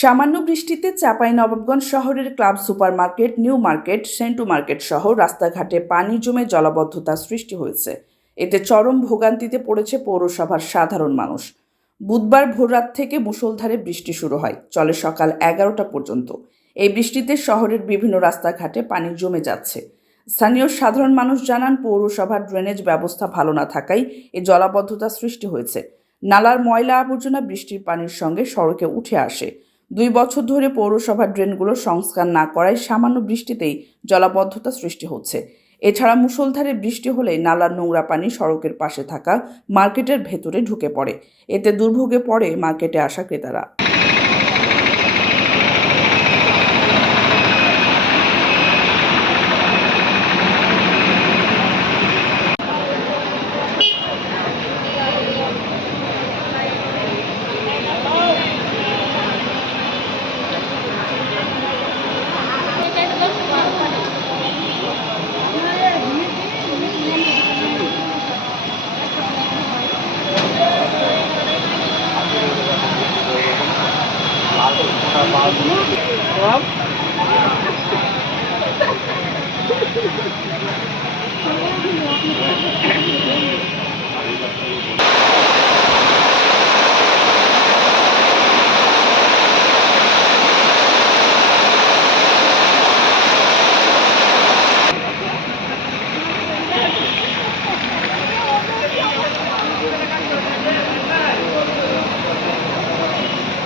সামান্য বৃষ্টিতে চাপাই নবাবগঞ্জ শহরের club super market new market, Sentu market সহ রাস্তাঘাটে পানি জমে জলাবদ্ধতা সৃষ্টি হয়েছে। এতে চরম ভোগান্তিতে পড়েছে পৌরসভার সাধারণ মানুষ। বুধবার ভোররাত থেকে মুষলধারে বৃষ্টি শুরু হয়, চলে সকাল এগারোটা পর্যন্ত। এই বৃষ্টিতে শহরের বিভিন্ন রাস্তাঘাটে পানি জমে যাচ্ছে। স্থানীয় সাধারণ মানুষ জানান, পৌরসভার ড্রেনেজ ব্যবস্থা ভালো না থাকায় এই জলাবদ্ধতা সৃষ্টি হয়েছে। নালার ময়লা আবর্জনা বৃষ্টির পানির সঙ্গে সড়কে উঠে আসে। দুই বছর ধরে পৌরসভার ড্রেনগুলো সংস্কার না করায় সামান্য বৃষ্টিতেই জলাবদ্ধতা সৃষ্টি হচ্ছে। এছাড়া মুসলধারে বৃষ্টি হলে নালার নোংরা পানি সড়কের পাশে থাকা মার্কেটের ভেতরে ঢুকে পড়ে। এতে দুর্ভোগে পড়ে মার্কেটে আসা ক্রেতারা। Ma'am? Ma'am?